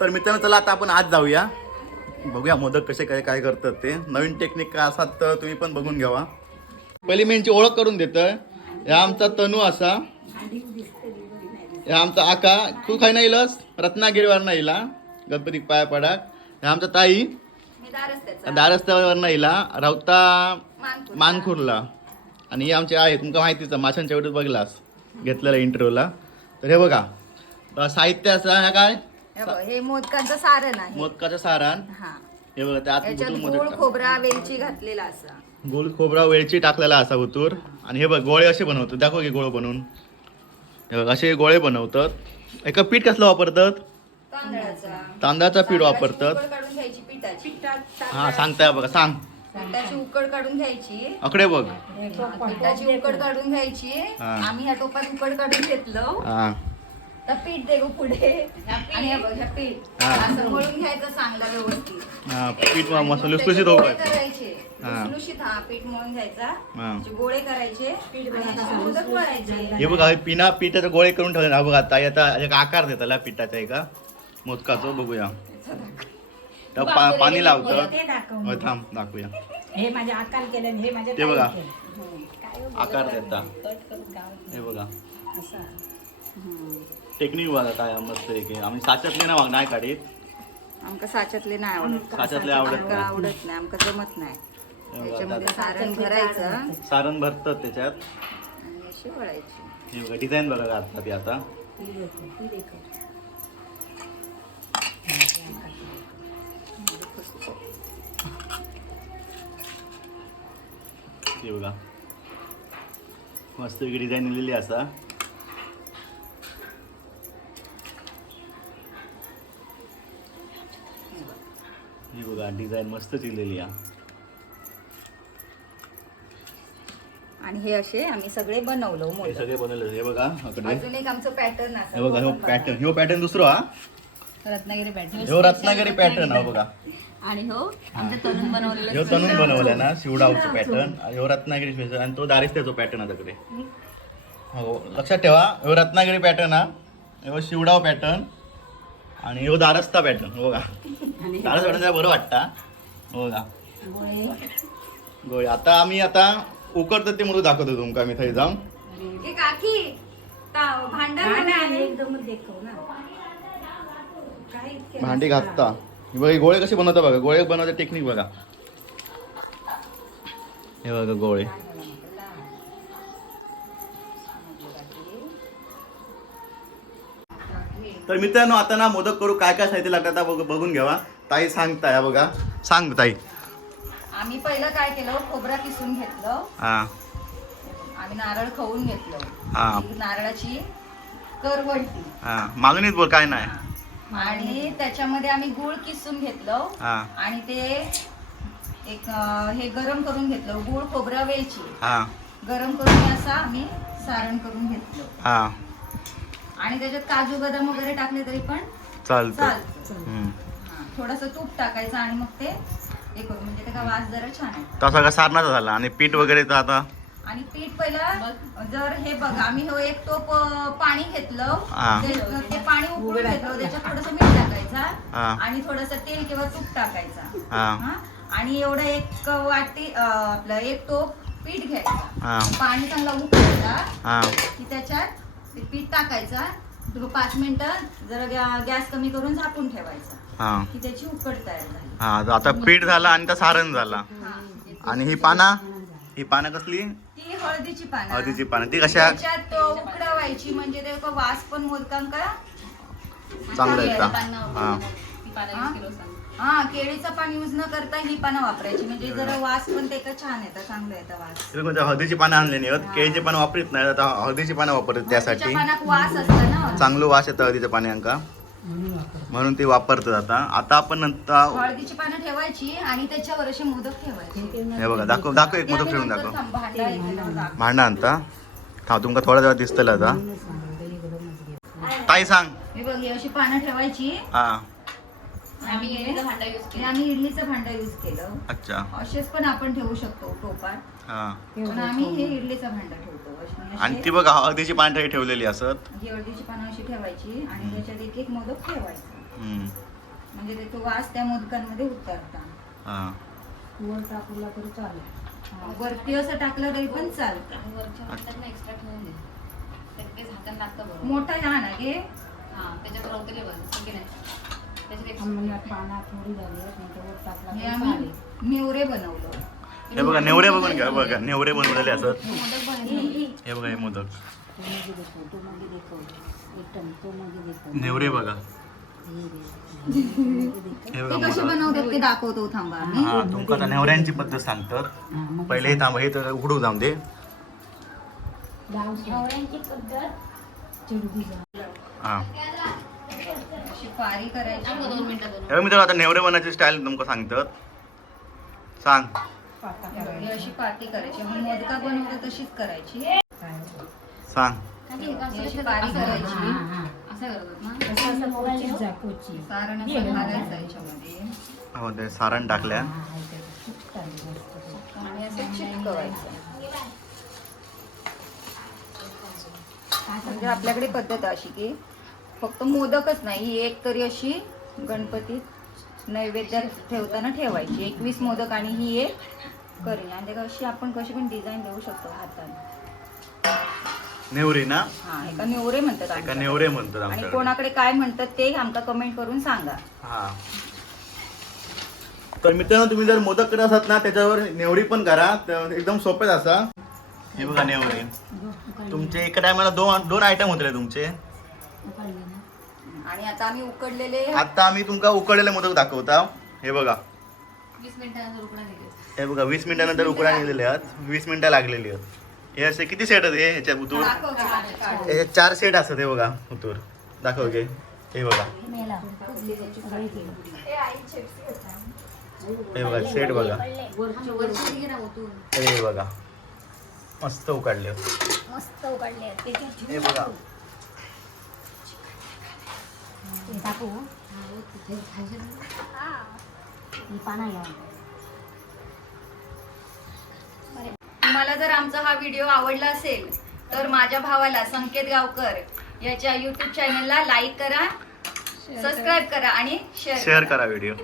तर मित्रांनो चला आता आपण आज जाऊया. बघूया मोदक कसे काय काय करतात ते. नवीन टेक्निक काय असतात तर तुम्ही पण बघून घ्यावा. पहिली मी यांची ओळख करून देतोय. हा आमचा तनू असा. हा आमचा आका. तू खाय नाही इलस? रत्नागिरीवर नाही इला. गणपती पाया पडाक. हा आमचा ताई. मी दारच त्याचा दारस्त्यावर नाही इला. रावता. मानखुरला आणि हे आमचे आहे. तुमका माहितीच माशांच्या वेळेस बघलास. घेतलेला इंटरव्ह्यूला तर हे बघा. साहित्य असं. ह्या काय? हे बघ, हे मोदकांचं सारण आहे. मोदकाचं सारण. हा. हे बघा त्यात याच्यात गुळ टाक- खोबरा वेलची घातलेला असा. गोल खोबरा वेलची टाकलेला असा उतूर. आणि हे बघ गोळे असे बनवतात. दाखव की गोळे बनवून. हे बघ असे गोळे बनवतात. एका पीठ कसलं वापरतात? तांदळाचा. तांदळाचं पीठ तांदळाची वापरतात. उकड काढून घ्यायची पिठाची. हा सांगताय बघा सांग. पिठाची उकड काढून घ्यायची. अकडे बघ. पिठाची उकड काढून घ्यायची. हा. आम्ही ह्या टोपात उकड काढून घेतलं. हा. तर पीठ दे गं पुढे आणि हे बघ पीठ. हा. असं मळून घ्यायचं चांगला व्यवस्थित. हा पीठ मस्त मग लुसलुशीत त्याचे होऊ गोळे पाहिजे. करायचे. हा. लुसलुशीत हा पीठ मळून घ्यायचा. हा. त्याचे गोळे करायचे. मोदक हे बघा हे पिना पिठाचे गोळे करून ठेवले. हा बघा आता आता एक आकार देताला पिठाचा एका मोदकाचं बघूया. तर पा पाणी लावतं. ते दाखव. होय, थांब दाखवूया. हे माझ्या आकार केलं आणि हे माझ्या ते बघा. केलं. हो, आकार देता. हे बघा. असा. टेक्निक बघा काय मस्त आहे की. आम्ही साच्यातले ना वाग नाही काढीत. आमका साच्यातले नाही आवडत. साच्यातले आवडत आमका नाही. आवडत नाही. आमका जमत नाही. हे त्याच्यामध्ये आता सारण भरायचं. सारण भरतात त्याच्यात. आणि अशी वळायची. हे बघा डिझाईन बघा ती आता. ती देखो, ती देखो. हे बघा. मस्त डिझाईन लिहिली असा बघा डिझाईन मस्त लिहिलेली आहे. आणि हे असे आम्ही सगळे बनवलो हे सगळे बनवले हे बघा अजून एक आमचं पॅटर्न हे बघा ह्यो पॅटर्न ह्यो पॅटर्न दुसरो हा. रत्नागिरी पॅटर्न ह्यो रत्नागिरी पॅटर्न हा बघा. आणि हो आमच्या तरुण बनवलेलं ह्यो बनवलाय ना शिवडावचं पॅटर्न ह्यो रत्नागिरी special आणि तो दारिस्त्याचा पॅटर्न आहे तिकडे हो लक्षात ठेवा. ह्यो रत्नागिरी पॅटर्न हा. ह्यो शिवडाव पॅटर्न आणि ह्यो दारस्ता पॅटर्न हो बघा. दारस पॅटर्न जरा बरं वाटतं हो. बघा. गोळी. आता आम्ही आता उकडतं ते म्हणून दाखवतो तुमका मी थंय जाऊन. हे काकी भांडी घासता. हे बघा हे गोळे कसे बनवता बघा. गोळे बनवते टेक्निक बघा. हे बघा गोळे. तर मित्रांनो आता ना मोदक करू. काय काय साहित्य लागतं आता बघ- बघून घ्यावा ताई सांगताय बघा. सांग ताई. आम्ही पहिलं काय केलं? खोबरा किसून घेतलं. हा. आम्ही नारळ खवून घेतलं. हा. नारळाची करवडली हा. मागणीच बोल काय नाही. आणि त्याच्यामध्ये आम्ही गुळ किसून घेतलं. हा. आणि ते एक अं, हे गरम करून घेतलं. गुळ खोबरा वेलची. हा. गरम करून हे असं आम्ही सारण करून घेतलं. हा. आणि त्याच्यात काजू बदाम वगैरे टाकले तरी पण चालतं. थोडस तूप टाकायचं आणि मग ते हे म्हणजे त्याचा वास जरा छान आहे. सारणाचा झाला? आणि पीठ वगैरे आता? आणि पीठ पहिला जर हे बघ आम्ही हो एक टोप पाणी घेतलं. ते पाणी उकळून घेतलं त्याच्यात थोडस मीठ टाकायचा. आणि थोडस तेल किंवा तूप टाकायचा? आणि एवढं एक वाटी आपलं एक टोप पीठ घ्यायचा. पाणी चांगला उकळायचा की त्याच्यात ते पीठ टाकायचा. पाच मिनिटं जरा गॅस कमी करून झाकून ठेवायचा. हा. की त्याची उकड तयार झाली. हा तर आता पीठ झालं आणि सारण झाला. हा. आणि ही पाना? ही पानं कसली? ती हळदीची पानं. हळदीची पानं. ती कशा? त्याच्यात उकडावायची. म्हणजे ते वास पण मोदकांका चांगलं आहेत का? हा. हा? हा केळीचं पान यूज न करता ही पानं वापरायची. म्हणजे जरा वास पण ते का छान येतं चांगलं येतं वास. हळदीची पानं आणली नाही आहेत केळीची पानं वापरत नाही आता हळदीची पानं वापरत त्यासाठी. पानात वास असतं ना? चांगलं वास येतं हळदीच्या पाण्यांका म्हणून ते वापरतात आता. आता आपण नंतर हळदीची पानं ठेवायची आणि त्याच्यावर असे मोदक ठेवायचे. हे बघा दाखव दाखव एक ते मोदक ठेवून दाखव. थांब, भांडा इथे लावून दाखव. भांडा आणता? हा तुमका थोडा वेळ दिसतलं आता. ताई सांग. हे बघ ही अशी पानं ठेवायची. हा. आम्ही हे आम्ही इडलीचं भांडा यूज केलं. अच्छा. असेच पण आपण ठेवू शकतो टोपात हा. पण आम्ही हे इडलीचा भांडा ठेवतो. अशी आणि ती बघा हळदीची पानं ठेवलेली असत. ही हळदीची पानं अशी ठेवायची आणि त्याच्यात एक एक मोदक ठेवायचा. हम्म. म्हणजे ते तो वास त्या मोदकांमध्ये उतरता. हा. वर टाकूला तरी चालेल. हा, वरती असं टाकलं तरी पण चालतं. आणि वरच्या वाट्यात ना एक्स्ट्रा ठेवून दे त्यात काही झाकण लागतं बरोबर. मोठा हा ना घे हा त्याच्यात रवतले बघ. असं की नेवरे बनवलं हे बघा नेवरे बघून घ्या बघा नेवरे बनवलेले असत. हे बघा हे मोदक. नेवरे बघा. हे. हे कसे बनवतात ते दाखवतो थांबा. हा तुमका आता नेवऱ्यांची पद्धत सांगतात. पहिले हे थांबा हे तर उघडू जाऊन दे. हा. अशी पारी करायची. थांब गं दोन मिनिटं दोन हे मित्र आता नेवरे बनवायची स्टाईल तुमका सांगतात सांग. पाता ही करायची. अशी पाती करायची. मोदका बनवलं तशीच करायची. काय सांग. खाली एका असं अशी करायची. हा, हा. असं करतात ना. असं असं कोचीच जा कोची सारण असं घालायचं याच्यामध्ये हो ते सारण टाकल्या. हा, हा, इथे चिकटाली मस्त. आणि असं चिटकवायचं. म्हणजे आपल्याकडे पद्धत अशी की फक्त मोदकच नाही ही एक तरी अशी गणपतीत नैवेद्यात ठेवताना ठेवायची. एकवीस मोदक आणि ही एक करी. आणि अशी आपण कशी पण डिझाईन देऊ शकतो हाताने. नेवरी ना? हा एका नेवरे म्हणतात एका. नेवरे म्हणतात आणि कोणाकडे काय म्हणतात ते आमका कमेंट करून सांगा. हा. तर मित्रांनो तुम्ही जर मोदक करत असाल ना त्याच्यावर नेवरी पण करा. एकदम सोपेच असा. हे बघा नेवरी. तुमचे एका टायमाला दोन दोन आयटम होते तुमचे. आणि आता आम्ही उकडलेले आता आम्ही तुमका उकडलेले मोदक दाखवता हे बघा. वीस मिनिटानंतर उकडा दिले हे बघा वीस मिनिटानंतर उकडा निघलेले आहेत. वीस मिनिटं लागलेली आहेत. हे असे किती सेट आहेत हे ह्याच्या उतूर. हे चार सेट असतात हे बघा उतूर. दाखव घे हे बघा. हे बघा सेट बघा. हे बघा. मस्त उकडले. मस्त उकडले हे बघा. हे टाकू? पाना तुम्हाला जर आमचा हा व्हिडिओ आवडला असेल तर माझ्या भावाला संकेत गावकर याच्या युट्यूब चॅनलला लाईक करा सबस्क्राईब करा. आणि शेअर शेअर करा व्हिडिओ.